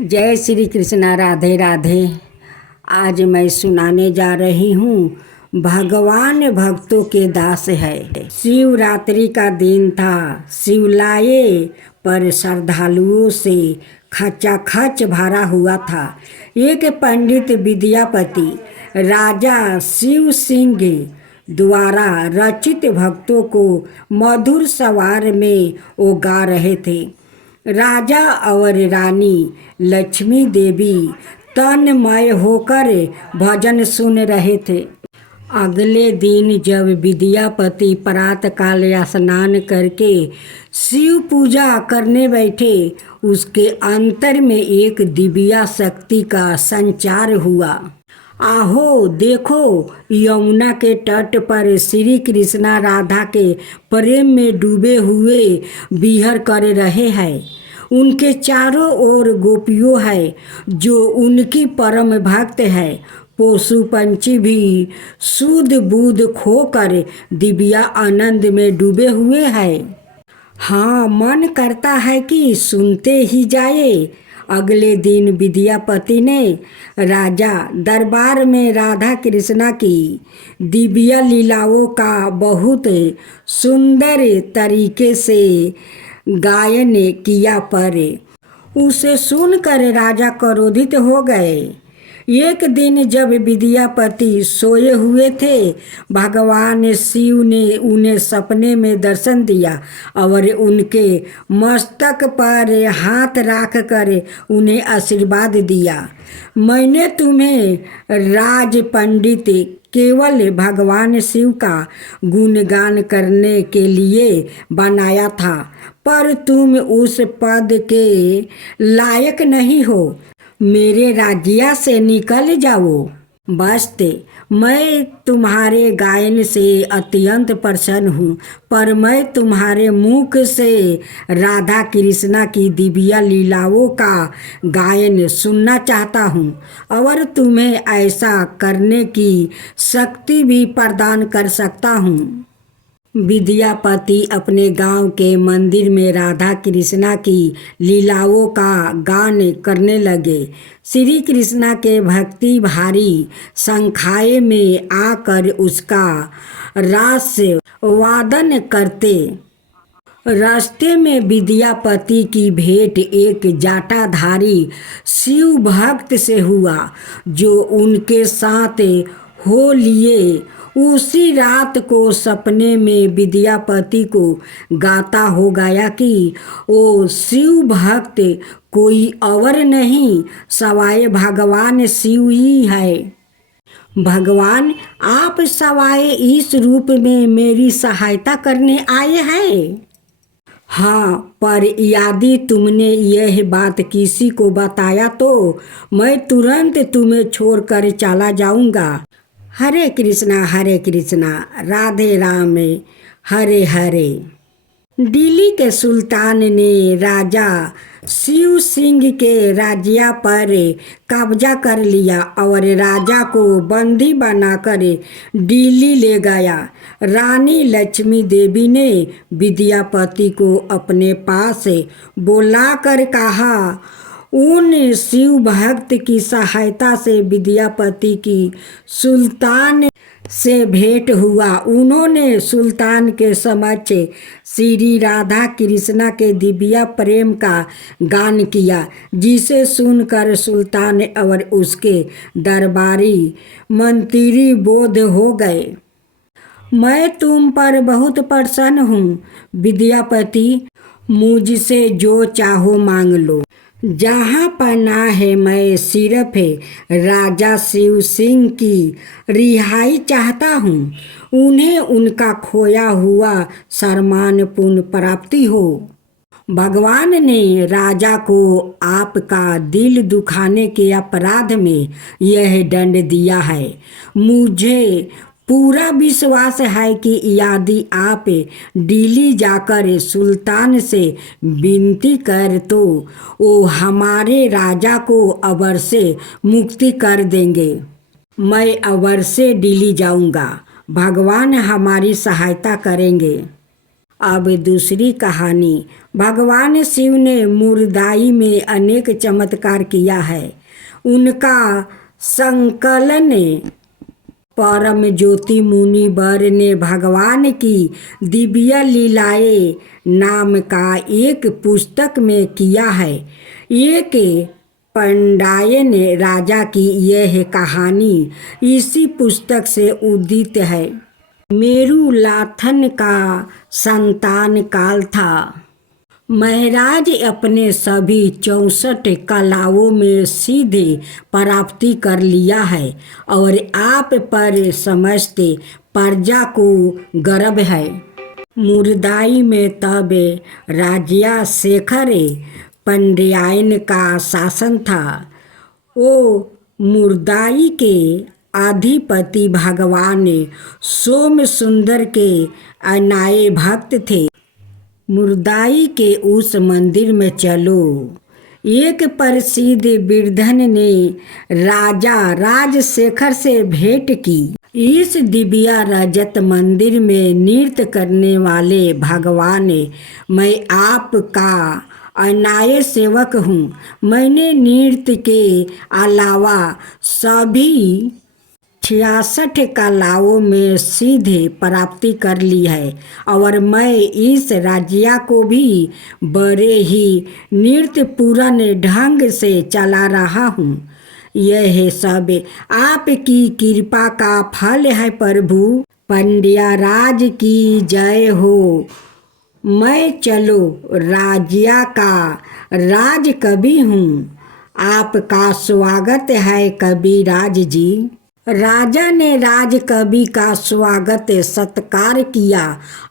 जय श्री कृष्णा। राधे राधे। आज मैं सुनाने जा रही हूँ भगवान भक्तों के दास है। शिवरात्रि का दिन था। शिवलाये पर श्रद्धालुओं से खचाखच भरा हुआ था। एक पंडित विद्यापति राजा शिव सिंह द्वारा रचित भक्तों को मधुर स्वर में वो गा रहे थे। राजा और रानी लक्ष्मी देवी तन्मय होकर भजन सुन रहे थे। अगले दिन जब विद्यापति प्रातःकाल स्नान करके शिव पूजा करने बैठे, उसके अंतर में एक दिव्या शक्ति का संचार हुआ। आहो देखो, यमुना के तट पर श्री कृष्णा राधा के प्रेम में डूबे हुए विहर कर रहे हैं। उनके चारों ओर गोपियों है जो उनकी परम भक्त है। पशु पंछी भी सुध बुध खोकर दिव्या आनंद में डूबे हुए हैं। हाँ, मन करता है कि सुनते ही जाए। अगले दिन विद्यापति ने राजा दरबार में राधा कृष्णा की दिव्य लीलाओं का बहुत सुंदर तरीके से गायन किया, पर उसे सुनकर राजा क्रोधित हो गए। एक दिन जब विद्यापति सोए हुए थे, भगवान शिव ने उन्हें सपने में दर्शन दिया और उनके मस्तक पर हाथ रख कर उन्हें आशीर्वाद दिया। मैंने तुम्हें राज पंडित केवल भगवान शिव का गुणगान करने के लिए बनाया था, पर तुम उस पद के लायक नहीं हो। मेरे राज्य से निकल जाओ। बस्ते, मैं तुम्हारे गायन से अत्यंत प्रसन्न हूँ, पर मैं तुम्हारे मुख से राधा कृष्णा की दिव्य लीलाओं का गायन सुनना चाहता हूँ और तुम्हें ऐसा करने की शक्ति भी प्रदान कर सकता हूँ। विद्यापति अपने गांव के मंदिर में राधा कृष्णा की लीलाओं का गान करने लगे। श्री कृष्णा के भक्ति भारी संख्याए में आकर उसका रास वादन करते। रास्ते में विद्यापति की भेंट एक जाटाधारी शिव भक्त से हुआ जो उनके साथ हो लिए। उसी रात को सपने में विद्यापति को गाता हो गया कि वो शिव भक्त कोई और नहीं, सवाए भगवान शिव ही है। भगवान, आप सवाए इस रूप में मेरी सहायता करने आए हैं। हाँ, पर यदि तुमने यह बात किसी को बताया तो मैं तुरंत तुम्हें छोड़कर चला जाऊंगा। हरे कृष्णा राधे राम हरे हरे। दिल्ली के सुल्तान ने राजा शिव सिंह के राज्य पर कब्जा कर लिया और राजा को बंदी बनाकर दिल्ली ले गया। रानी लक्ष्मी देवी ने विद्यापति को अपने पास बुलाकर कहा, उन शिव भक्त की सहायता से विद्यापति की सुल्तान से भेंट हुआ। उन्होंने सुल्तान के समक्ष श्री राधा कृष्णा के दिव्य प्रेम का गान किया, जिसे सुनकर सुल्तान और उसके दरबारी मंत्री बोध हो गए। मैं तुम पर बहुत प्रसन्न हूँ विद्यापति, मुझसे जो चाहो मांग लो। जहाँ पनाह है, मैं सिर्फ राजा शिव सिंह की रिहाई चाहता हूँ। उन्हें उनका खोया हुआ सम्मान पुनः प्राप्ति हो। भगवान ने राजा को आपका दिल दुखाने के अपराध में यह दंड दिया है। मुझे पूरा विश्वास है कि यदि आप दिल्ली जाकर सुल्तान से विनती कर तो वो हमारे राजा को अवश्य मुक्ति कर देंगे। मैं अवश्य दिल्ली जाऊंगा। भगवान हमारी सहायता करेंगे। अब दूसरी कहानी। भगवान शिव ने मुरदाई में अनेक चमत्कार किया है। उनका संकलन परम ज्योति मुनि वर ने भगवान की दिव्य लीलाएं नाम का एक पुस्तक में किया है। एक पंडायन राजा की यह कहानी इसी पुस्तक से उदित है। मेरुलाथन का संतान काल था। महाराज अपने सभी 64 कलाओं में सीधे प्राप्ति कर लिया है और आप पर समस्त प्रजा को गर्व है। मुरदाई में तब राजा शेखर पंड्यायन का शासन था। वो मुरदाई के अधिपति भगवान सोम सुंदर के अनाए भक्त थे। मुरदाई के उस मंदिर में चलो। एक प्रसिद्ध बिरधन ने राजा राजशेखर से भेंट की। इस दिव्य रजत मंदिर में नृत्य करने वाले भगवान, मैं आपका अनाय सेवक हूँ। मैंने नृत्य के अलावा सभी 66 कलाओं में सीधे प्राप्ति कर ली है और मैं इस राज्य को भी बड़े ही नृत्यपूर्ण ढंग से चला रहा हूँ। यह सब आपकी कृपा का फल है प्रभु। पंड्या राज की जय हो। मैं चलो राज्य का राज कवि हूँ। आपका स्वागत है कविराज जी। राजा ने राजकवि का स्वागत सत्कार किया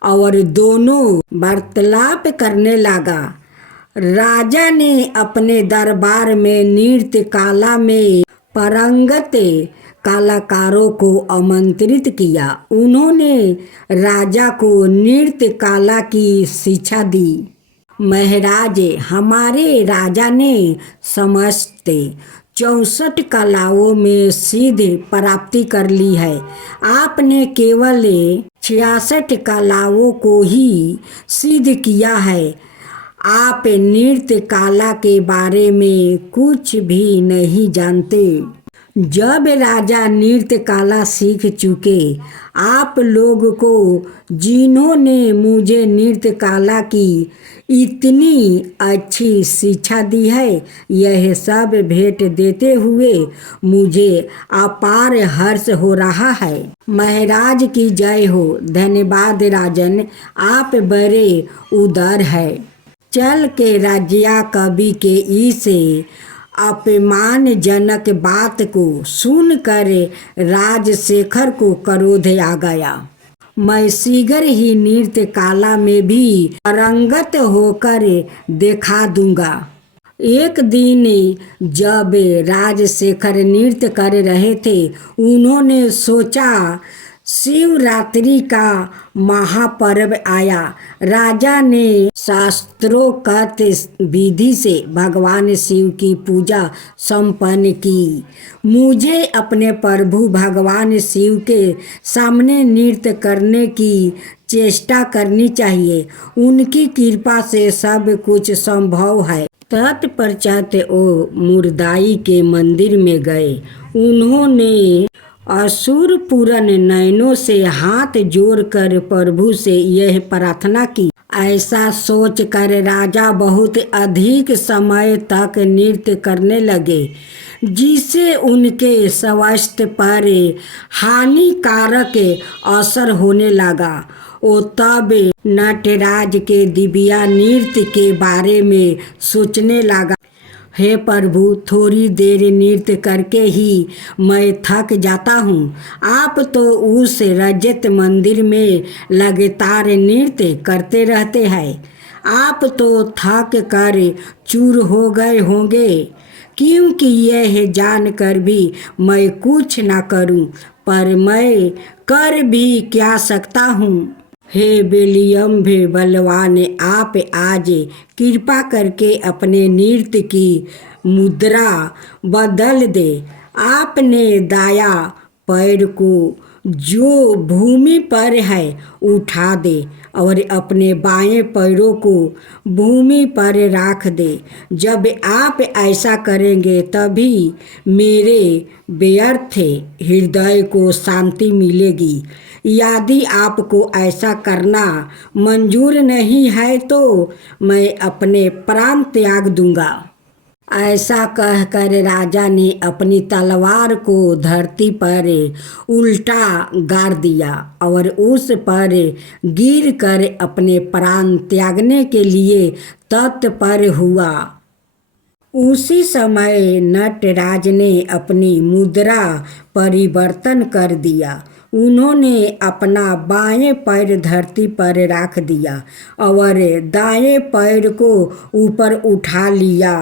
और दोनों वार्तालाप करने लगा। राजा ने अपने दरबार में नृत्य कला में पारंगत कलाकारों को आमंत्रित किया। उन्होंने राजा को नृत्य कला की शिक्षा दी। महाराज, हमारे राजा ने समस्त 64 कलाओं में सीधे प्राप्ति कर ली है। आपने केवल 66 कलाओं को ही सिद्ध किया है। आप नृत्य कला के बारे में कुछ भी नहीं जानते। जब राजा नृत्य कला सीख चुके, आप लोग को जिन्होंने मुझे नृत्य कला की इतनी अच्छी शिक्षा दी है, यह सब भेंट देते हुए मुझे अपार हर्ष हो रहा है। महाराज की जय हो। धन्यवाद राजन, आप बड़े उदार है। चल के राज्य कवि के इस अपमानजनक बात को सुनकर राजशेखर को क्रोध आ गया। मैं शीघ्र ही नृत्य कला में भी पारंगत होकर दिखा दूंगा। एक दिन जब राजशेखर नृत्य कर रहे थे, उन्होंने सोचा शिवरात्रि का महापर्व आया। राजा ने शास्त्रोक्त विधि से भगवान शिव की पूजा संपन्न की। मुझे अपने प्रभु भगवान शिव के सामने नृत्य करने की चेष्टा करनी चाहिए। उनकी कृपा से सब कुछ संभव है। तत्पश्चात वो मुरदाई के मंदिर में गए। उन्होंने असुरपूर्ण नयनों से हाथ जोड़कर प्रभु से यह प्रार्थना की। ऐसा सोचकर राजा बहुत अधिक समय तक नृत्य करने लगे, जिससे उनके स्वास्थ्य पर हानिकारक असर होने लगा। वो तब नटराज के दिव्य नृत्य के बारे में सोचने लगा। हे प्रभु, थोड़ी देर नृत्य करके ही मैं थक जाता हूँ। आप तो उस रजत मंदिर में लगातार नृत्य करते रहते हैं। आप तो थक कर चूर हो गए होंगे, क्योंकि यह जानकर भी मैं कुछ ना करूँ, पर मैं कर भी क्या सकता हूँ। हे विलियम बलवान, आप आज कृपा करके अपने नृत्य की मुद्रा बदल दे। आपने दाया पैर को जो भूमि पर है उठा दे और अपने बाएं पैरों को भूमि पर रख दे। जब आप ऐसा करेंगे तभी मेरे व्यर्थ हृदय को शांति मिलेगी। यदि आपको ऐसा करना मंजूर नहीं है तो मैं अपने प्राण त्याग दूंगा। ऐसा कहकर राजा ने अपनी तलवार को धरती पर उल्टा गाड़ दिया और उस पर गिर कर अपने प्राण त्यागने के लिए तत्पर हुआ। उसी समय नटराज ने अपनी मुद्रा परिवर्तन कर दिया। उन्होंने अपना बाएं पैर धरती पर रख दिया और दाएं पैर को ऊपर उठा लिया।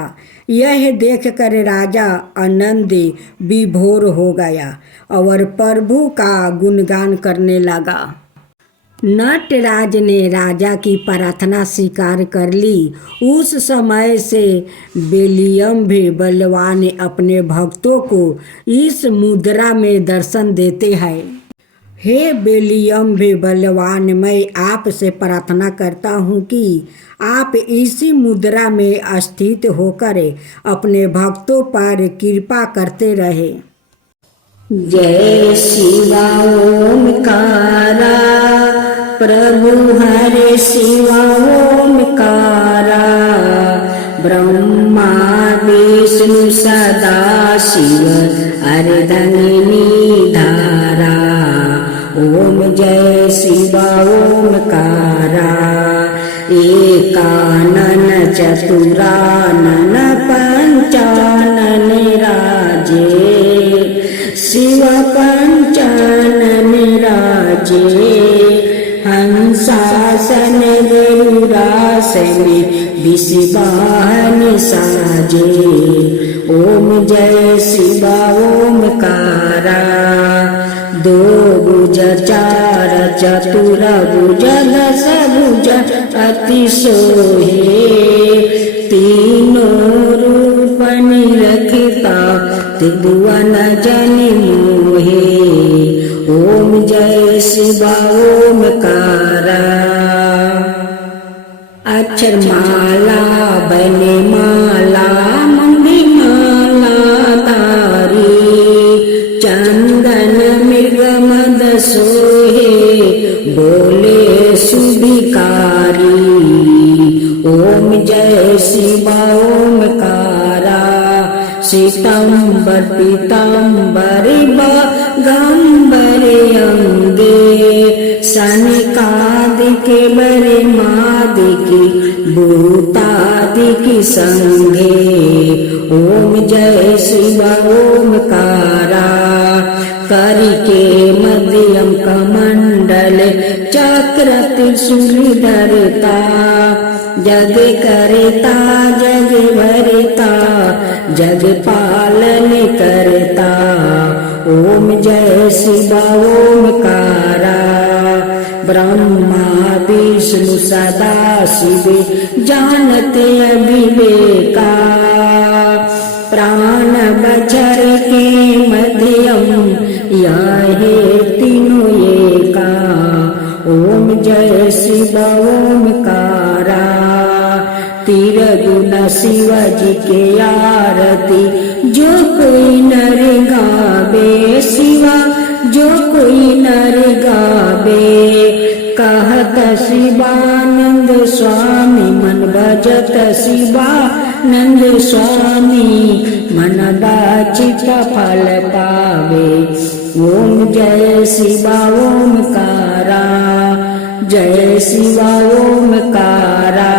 यह देखकर राजा आनंद विभोर हो गया और प्रभु का गुणगान करने लगा। नटराज ने राजा की प्रार्थना स्वीकार कर ली। उस समय से बेलियम भी बलवान अपने भक्तों को इस मुद्रा में दर्शन देते हैं। हे बेलियम भी बलवान, मैं आपसे प्रार्थना करता हूँ कि आप इसी मुद्रा में स्थित होकर अपने भक्तों पर कृपा करते रहे। जय शिवा ओमकारा, प्रभु हरे शिवा ओमकारा, ब्रह्मा विष्णु सदा शिव अर्धंगिनी धारा। ओम जय शिवा ओमकारा, एकानन चतुरानन पंचानन राजे, शिव पंचानन राजे, हंसासन गरुड़ासन विषवाहन साजे। ओम जय शिवा ओमकारा, दो भुज चार चतुर भुज दस भुज अति सोहे, तीनों रूप निरखता त्रिभुवन जन मोहे। ओम जय शिवा ओमकारा, अक्षर माला बने माला मंगी माला तारी, चंदन मृग मद सोहे बोले सुभिकारी। ओम जय शिवा ओमकारा, श्वेतांबर पीतांबर बागंबर अंगे, सनकादिक बरे मादिक भूतादिक संगे। ओम जय शिवा ओमकारा, करिके मध्यम कमंडल चक्र त्रिशूल धरता, जग करता जग भरता जग पालन करता। ओम जय शिवा ओमकारा, ब्रह्मा विष्णु सदा शिव जानते अविवेका, प्राण बचर के मध्यम यह तीनों एका। ओम जय शिवा ओमकारा, तिरगुण शिव जी के आरती जो कोई नर गावे, शिवा जो कोई नर गावे। कहत शिवानंद स्वामी मन भजत शिवानंद स्वामी, मन बाचित फल पावे। ओम जय शिवा ओमकारा, जय शिवा ओमकारा।